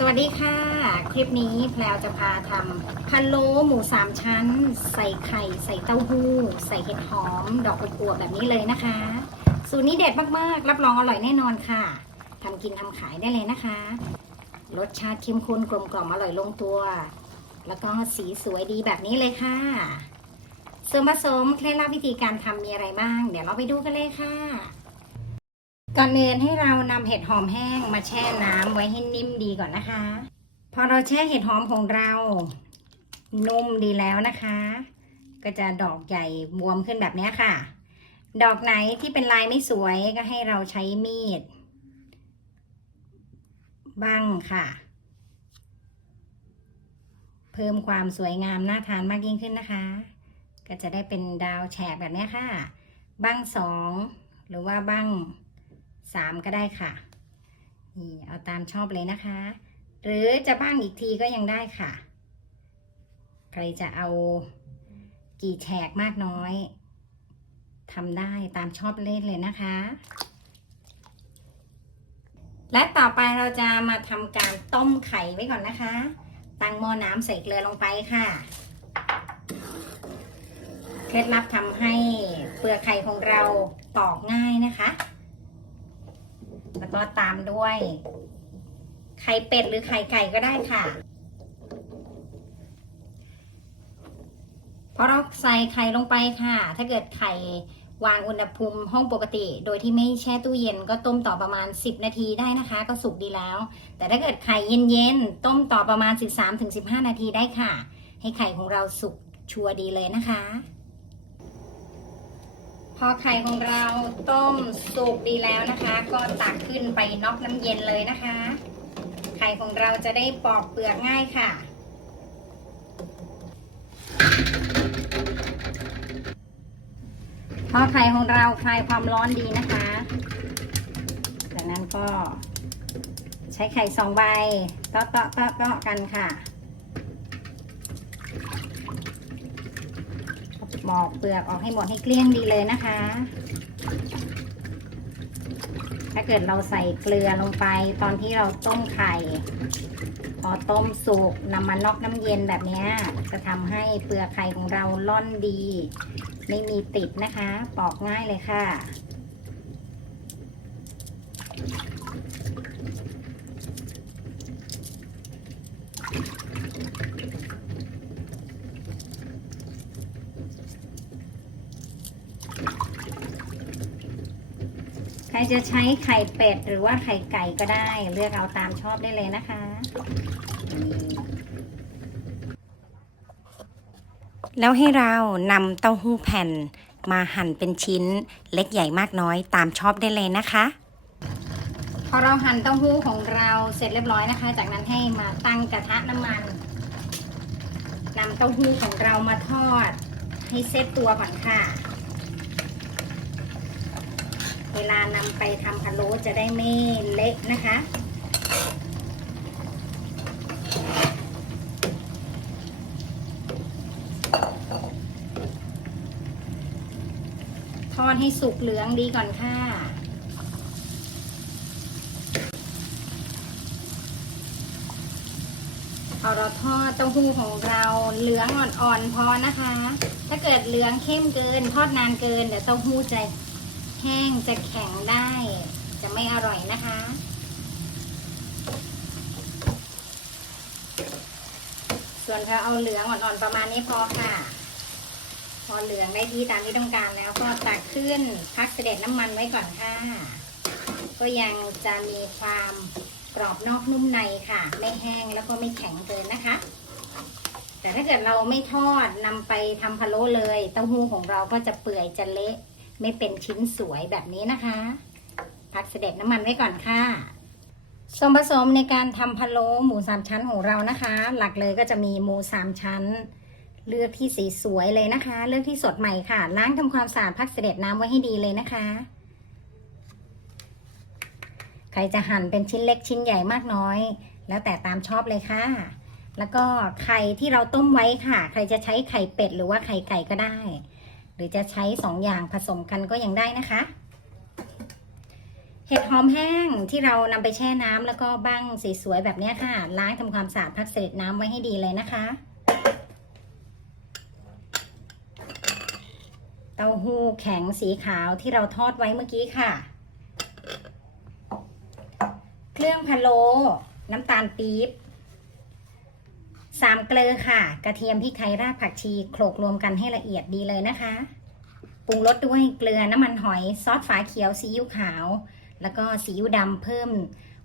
สวัสดีค่ะ คลิปนี้แพลวจะพาทำพะโล้หมูสามชั้น ใส่ไข่ ใส่เต้าหู้ ใส่เห็ดหอม ดอกกัวแบบนี้เลยนะคะ สูตรนี้เด็ดมากๆ รับรองอร่อยแน่นอนค่ะทำกินทำขายได้เลยนะคะ รสชาติเข้มข้นกลมกล่อมอร่อยลงตัว แล้วก็สีสวยดีแบบนี้เลยค่ะส่วนผสมเคล็ดลับวิธีการทำมีอะไรบ้าง เดี๋ยวเราไปดูกันเลยค่ะ ก่อนอื่นให้เรานำเห็ดหอมแห้งมาแช่น้ำไว้ให้นิ่มดีก่อนนะคะ พอเราแช่เห็ดหอมของเรา นุ่มดีแล้วนะคะ ก็จะดอกใหญ่บวมขึ้นแบบนี้ค่ะ ดอกไหนที่เป็นลายไม่สวยก็ให้เราใช้มีดบ้างค่ะ เพิ่มความสวยงามน่าทานมากยิ่งขึ้นนะคะ ก็จะได้เป็นดาวแฉกแบบนี้ค่ะ บ้างสองหรือว่าบ้าง สามก็ได้ค่ะ นี่เอาตามชอบเลยนะคะ หรือจะบ้างอีกทีก็ยังได้ค่ะ ใครจะเอากี่แฉกมากน้อยทำได้ตามชอบเล่นเลยนะคะ และต่อไปเราจะมาทำการต้มไข่ไว้ก่อนนะคะ ตั้งหม้อน้ำใส่เกลือลงไปค่ะ เคล็ดลับทำให้เปลือกไข่ของเราปอกง่ายนะคะ แล้วก็ตามด้วย ไข่เป็ดหรือไข่ไก่ก็ได้ค่ะพอเราใส่ไข่ลงไปค่ะ ถ้าเกิดไข่วางอุณหภูมิห้องปกติ โดยที่ไม่แช่ตู้เย็นก็ต้มต่อประมาณ 10 นาทีได้นะคะ ก็สุกดีแล้ว แต่ถ้าเกิดไข่เย็นๆต้มต่อประมาณ 13-15 นาทีได้ค่ะ ให้ไข่ของเราสุกชัวร์ดีเลยนะคะ พอไข่ของเราต้มสุกดีแล้วนะคะ ก็ตักขึ้นไปน็อกน้ำเย็นเลยนะคะ ไข่ของเราจะได้ปอกเปลือกง่ายค่ะพอไข่ของเราคลายความร้อนดีนะคะ จากนั้นก็ใช้ไข่สองใบเตาะเตาะเตาะกันค่ะ ปอกเปลือกออกให้หมดให้เกลี้ยงดีเลยนะคะ ถ้าเกิดเราใส่เกลือลงไปตอนที่เราต้มไข่ พอต้มสุกนำมานอกน้ำเย็นแบบนี้ จะทำให้เปลือกไข่ของเราล่อนดี ไม่มีติดนะคะ ปอกง่ายเลยค่ะ รจะใช้ไข่เป็ดหรือว่าไข่ไก่ก็ได้ เลือกเอาตามชอบได้เลยนะคะ แล้วให้เรานำเต้าหู้แผ่นมาหั่นเป็นชิ้นเล็กใหญ่มากน้อยตามชอบได้เลยนะคะ พอเราหั่นเต้าหู้ของเราเสร็จเรียบร้อยนะคะ จากนั้นให้มาตั้งกระทะน้ำมันนำเต้าหู้ของเรามาทอด ให้เซตตัวก่อนค่ะ เวลานำไปทำพะโล้จะได้ไม่เละนะคะทอดให้สุกเหลืองดีก่อนค่ะ พอเราทอดเต้าหู้ของเราเหลืองอ่อนๆพอนะคะ ถ้าเกิดเหลืองเข้มเกิน ทอดนานเกินเดี๋ยวเต้าหู้จะ แห้งจะแข็งได้ จะไม่อร่อยนะคะ ส่วนถ้าเอาเหลืองอ่อนๆประมาณนี้พอค่ะ พอเหลืองได้ที่ตามที่ต้องการแล้วก็ตักขึ้นพักเสด็จน้ำมันไว้ก่อนค่ะ ก็ยังจะมีความกรอบนอกนุ่มในค่ะ ไม่แห้งแล้วก็ไม่แข็งเกินนะคะแต่ถ้าเกิดเราไม่ทอดนำไปทำพะโล้เลยเต้าหู้ของเราก็จะเปื่อยจะเละ ไม่เป็นชิ้นสวยแบบนี้นะคะพักเสด็จน้ำมันไว้ก่อนค่ะ ส่วนผสมในการทำพะโล้หมูสามชั้นของเรานะคะ หลักเลยก็จะมีหมูสามชั้น เลือกที่สีสวยเลยนะคะ เลือกที่สดใหม่ค่ะ ล้างทำความสะอาดพักเสด็จน้ำไว้ให้ดีเลยนะคะ ใครจะหั่นเป็นชิ้นเล็กชิ้นใหญ่มากน้อย แล้วแต่ตามชอบเลยค่ะ แล้วก็ไข่ที่เราต้มไว้ค่ะ ใครจะใช้ไข่เป็ดหรือว่าไข่ไก่ก็ได้ หรือจะใช้สองอย่างผสมกันก็ยังได้นะคะ เห็ดหอมแห้งที่เรานำไปแช่น้ำแล้วก็บ้างสีสวยแบบนี้ค่ะ ล้างทำความสะอาดพักเศษน้ำไว้ให้ดีเลยนะคะ เต้าหู้แข็งสีขาวที่เราทอดไว้เมื่อกี้ค่ะ เครื่องพะโล้น้ำตาลปี๊บ สามเกลือค่ะ กระเทียมพริกไทยรากผักชีโขลกรวมกันให้ละเอียดดีเลยนะคะปรุงรสด้วยเกลือน้ำมันหอยซอสฝาเขียวซีอิ๊วขาว แล้วก็ซีอิ๊วดำเพิ่ม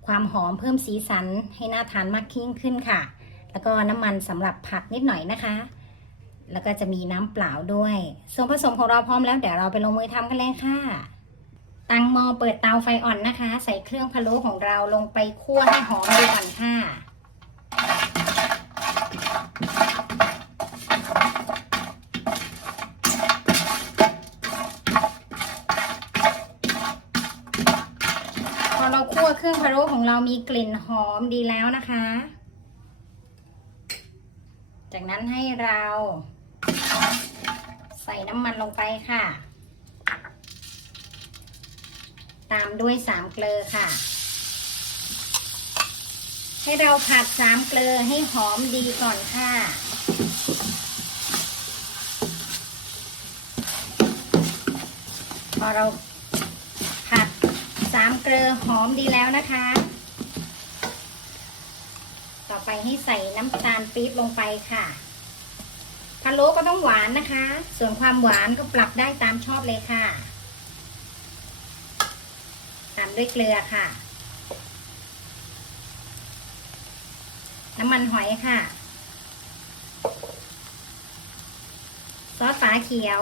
ความหอมเพิ่มสีสันให้น่าทานมากยิ่งขึ้นค่ะ แล้วก็น้ำมันสำหรับผัดนิดหน่อยนะคะ แล้วก็จะมีน้ำเปล่าด้วย ส่วนผสมของเราพร้อมแล้วเดี๋ยวเราไปลงมือทำกันเลยค่ะ ตั้งหม้อเปิดเตาไฟอ่อนนะคะ ใส่เครื่องพะโล้ของเราลงไปคั่วให้หอมดูก่อนค่ะ พอ เครื่องพะโล้ของเรามีกลิ่นหอมดีแล้วนะคะ จากนั้นให้เราใส่น้ำมันลงไปค่ะ ตามด้วยสามเกลือค่ะ ให้เราผัดสามเกลือให้หอมดีก่อนค่ะพอเราามเกลือหอมดีแล้วนะคะ ต่อไปให้ใส่น้ำตาลปี๊บลงไปค่ะพะโล้ก็ต้องหวานนะคะ ส่วนความหวานก็ปรับได้ตามชอบเลยค่ะ ตามด้วยเกลือค่ะ น้ำมันหอยค่ะ ซอสฝาเขียว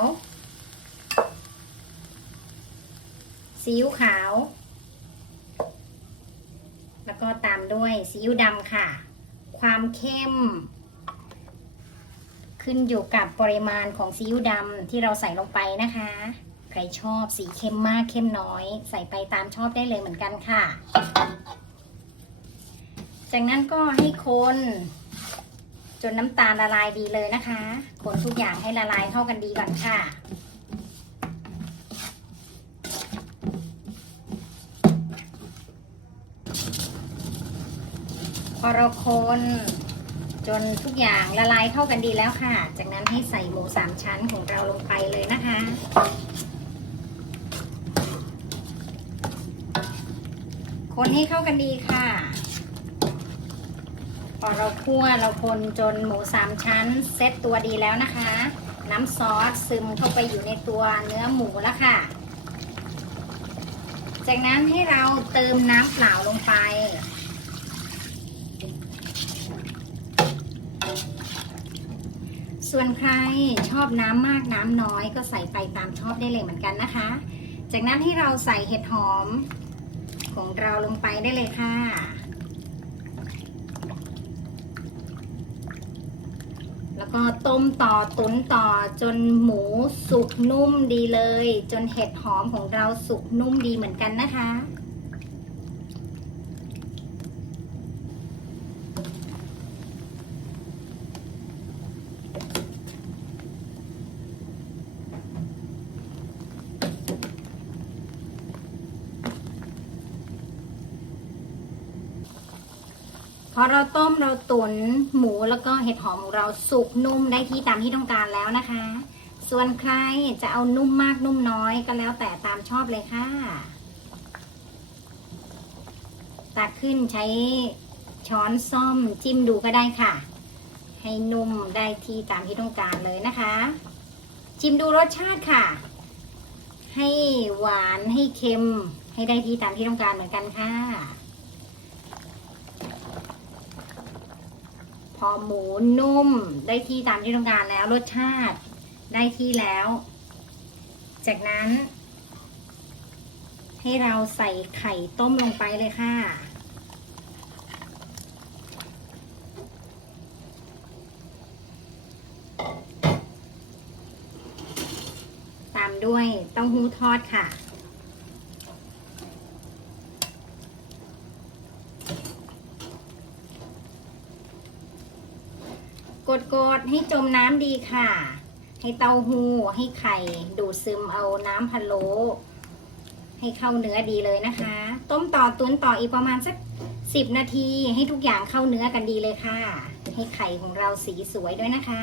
ซีอิ๊วขาว แล้วก็ตามด้วยซีอิ๊วดำค่ะ ความเข้ม ขึ้นอยู่กับปริมาณของซีอิ๊วดำที่เราใส่ลงไปนะคะ ใครชอบสีเข้มมากเข้มน้อย ใส่ไปตามชอบได้เลยเหมือนกันค่ะ จากนั้นก็ให้คนจนน้ำตาลละลายดีเลยนะคะ คนทุกอย่างให้ละลายเข้ากันดีก่อนค่ะ พอเราคนจนทุกอย่างละลายเข้ากันดีแล้วค่ะ จากนั้นให้ใส่หมูสามชั้นของเราลงไปเลยนะคะ คนให้เข้ากันดีค่ะ พอเราคั่วเราคนจนหมูสามชั้นเซ็ตตัวดีแล้วนะคะ น้ำซอสซึมเข้าไปอยู่ในตัวเนื้อหมูแล้วค่ะ จากนั้นให้เราเติมน้ำเปล่าลงไป ส่วนใครชอบน้ำมากน้ำน้อยก็ใส่ไปตามชอบได้เลยเหมือนกันนะคะ จากนั้นให้เราใส่เห็ดหอมของเราลงไปได้เลยค่ะ แล้วก็ต้มต่อตุนต่อจนหมูสุกนุ่มดีเลย จนเห็ดหอมของเราสุกนุ่มดีเหมือนกันนะคะ พอเราต้มเราตุนหมูแล้วก็เห็ดหอมของเราสุกนุ่มได้ที่ตามที่ต้องการแล้วนะคะ ส่วนใครจะเอานุ่มมากนุ่มน้อยก็แล้วแต่ตามชอบเลยค่ะ ตักขึ้นใช้ช้อนซ่อมจิ้มดูก็ได้ค่ะ ให้นุ่มได้ที่ตามที่ต้องการเลยนะคะ จิ้มดูรสชาติค่ะ ให้หวานให้เค็ม ให้ได้ที่ตามที่ต้องการเหมือนกันค่ะ อหมูนุ่มได้ที่ตามที่ต้องการแล้วรสชาติได้ที่แล้ว จากนั้น ให้เราใส่ไข่ต้มลงไปเลยค่ะ ตามด้วยเต้าหู้ทอดค่ะ กดกดๆให้จมน้ำดีค่ะ ให้เต้าหู้ให้ไข่ ดูดซึมเอาน้ำพะโล้ให้เข้าเนื้อดีเลยนะคะ ต้มต่อตุนต่ออีกประมาณสักสิบนาที ให้ทุกอย่างเข้าเนื้อกันดีเลยค่ะ ให้ไข่ของเราสีสวยด้วยนะคะ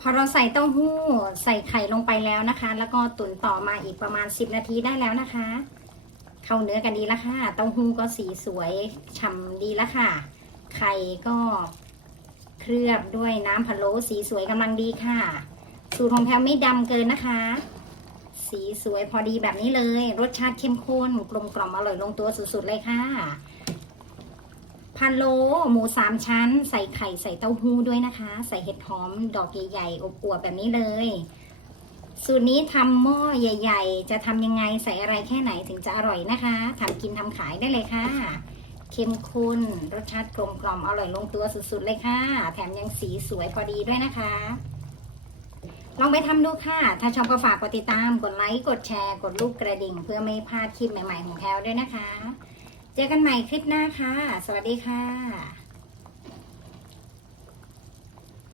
พอเราใส่เต้าหู้ใส่ไข่ลงไปแล้วนะคะ แล้วก็ตุ๋นต่อมาอีกประมาณ 10 นาทีได้แล้วนะคะ เข้าเนื้อกันดีแล้วค่ะ เต้าหู้ก็สีสวยฉ่ำดีแล้วค่ะ ไข่ก็เคลือบด้วยน้ำพะโล้สีสวยกำลังดีค่ะ สูตรของแพลไม่ดำเกินนะคะ สีสวยพอดีแบบนี้เลย รสชาติเข้มข้นกลมกล่อมอร่อยลงตัวสุดๆเลยค่ะพะโล้หมูสามชั้น ใส่ไข่ใส่เต้าหู้ด้วยนะคะ ใส่เห็ดหอมดอกใหญ่ๆอบอวบแบบนี้เลย สูตรนี้ทำหม้อใหญ่ ๆ จะทำยังไงใส่อะไรแค่ไหนถึงจะอร่อยนะคะทำกินทำขายได้เลยค่ะ เข้มข้นรสชาติกลมกล่อมอร่อยลงตัวสุดๆเลยค่ะ แถมยังสีสวยพอดีด้วยนะคะ ลองไปทำดูค่ะ ถ้าชอบก็ฝากกดติดตาม กดไลค์ กดแชร์ กดรูปกระดิ่ง เพื่อไม่พลาดคลิปใหม่ๆของแพลวด้วยนะคะ เจอกันใหม่คลิปหน้าค่ะ สวัสดีค่ะ